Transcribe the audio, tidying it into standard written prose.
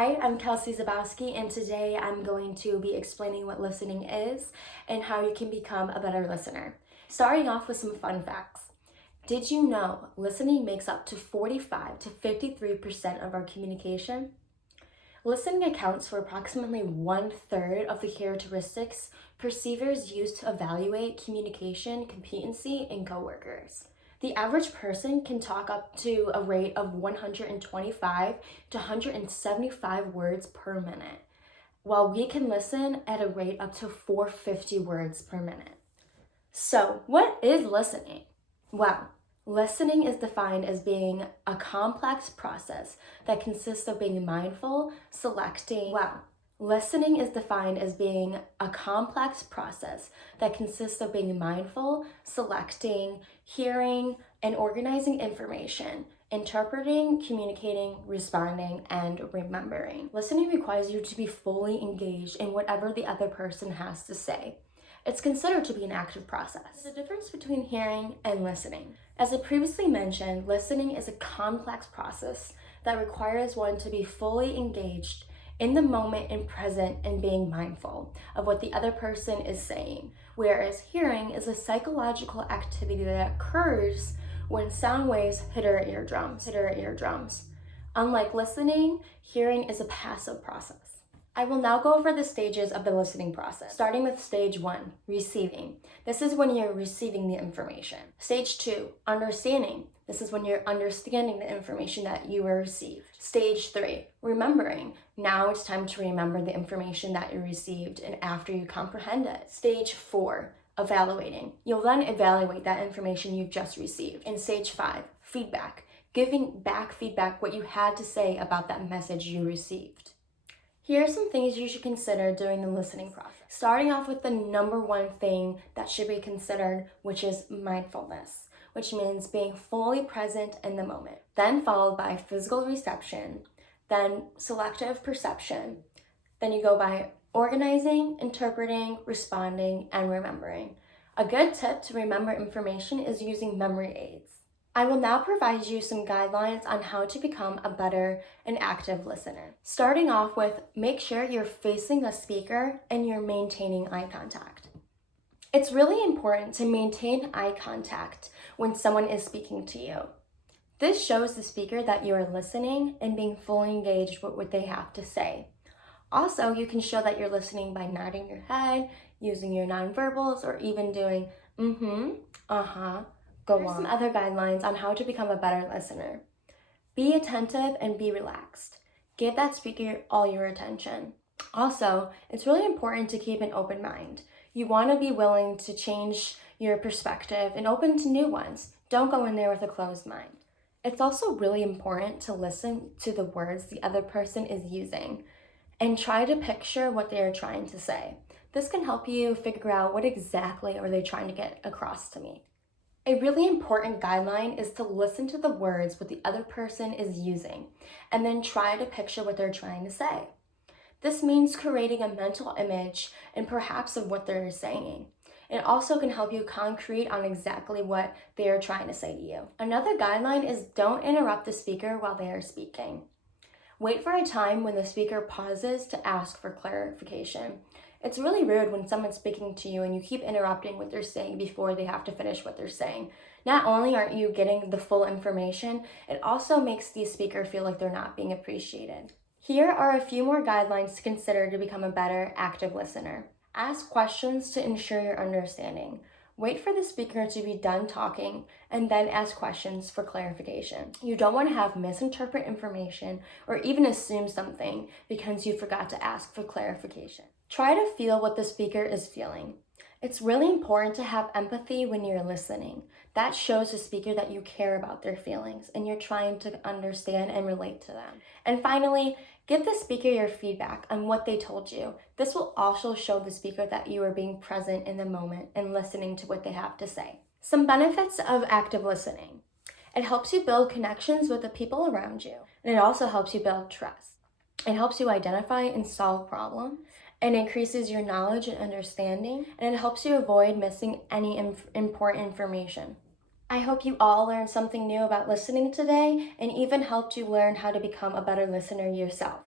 Hi, I'm Kelsey Zabowski, and today I'm going to be explaining what listening is and how you can become a better listener. Starting off with some fun facts. Did you know listening makes up to 45 to 53% of our communication? Listening accounts for approximately 1/3 of the characteristics perceivers use to evaluate communication competency in coworkers. The average person can talk up to a rate of 125 to 175 words per minute, while we can listen at a rate up to 450 words per minute. So, what is listening? Well, listening is defined as being a complex process that consists of being mindful, selecting, Listening is defined as being a complex process that consists of being mindful, selecting, hearing, and organizing information, interpreting, communicating, responding, and remembering. Listening requires you to be fully engaged in whatever the other person has to say. It's considered to be an active process. There's a difference between hearing and listening. As I previously mentioned, listening is a complex process that requires one to be fully engaged in the moment and present and being mindful of what the other person is saying. Whereas hearing is a psychological activity that occurs when sound waves hit our eardrums. Unlike listening, hearing is a passive process. I will now go over the stages of the listening process, starting with stage 1, receiving. This is when you're receiving the information. Stage 2, understanding. This is when you're understanding the information that you were received. Stage 3, remembering. Now it's time to remember the information that you received and after you comprehend it. Stage 4, evaluating. You'll then evaluate that information you've just received. In stage 5, feedback. Giving back feedback, what you had to say about that message you received. Here are some things you should consider during the listening process. Starting off with the number one thing that should be considered, which is mindfulness, which means being fully present in the moment. Then followed by physical reception, then selective perception. Then you go by organizing, interpreting, responding, and remembering. A good tip to remember information is using memory aids. I will now provide you some guidelines on how to become a better and active listener. Starting off with, make sure you're facing the speaker and you're maintaining eye contact. It's really important to maintain eye contact when someone is speaking to you. This shows the speaker that you are listening and being fully engaged with what they have to say. Also, you can show that you're listening by nodding your head, using your nonverbals, or even doing Here's some other guidelines on how to become a better listener. Be attentive and be relaxed. Give that speaker all your attention. Also, it's really important to keep an open mind. You want to be willing to change your perspective and open to new ones. Don't go in there with a closed mind. It's also really important to listen to the words the other person is using and try to picture what they are trying to say. This can help you figure out what exactly are they trying to get across to me. A really important guideline is to listen to the words what the other person is using and then try to picture what they're trying to say. This means creating a mental image and perhaps of what they're saying. It also can help you concrete on exactly what they are trying to say to you. Another guideline is don't interrupt the speaker while they are speaking. Wait for a time when the speaker pauses to ask for clarification. It's really rude when someone's speaking to you and you keep interrupting what they're saying before they have to finish what they're saying. Not only aren't you getting the full information, it also makes the speaker feel like they're not being appreciated. Here are a few more guidelines to consider to become a better, active listener. Ask questions to ensure your understanding. Wait for the speaker to be done talking and then ask questions for clarification. You don't want to have misinterpret information or even assume something because you forgot to ask for clarification. Try to feel what the speaker is feeling. It's really important to have empathy when you're listening. That shows the speaker that you care about their feelings and you're trying to understand and relate to them. And finally, give the speaker your feedback on what they told you. This will also show the speaker that you are being present in the moment and listening to what they have to say. Some benefits of active listening. It helps you build connections with the people around you, and it also helps you build trust. It helps you identify and solve problems. It increases your knowledge and understanding, and it helps you avoid missing any important information. I hope you all learned something new about listening today and even helped you learn how to become a better listener yourself.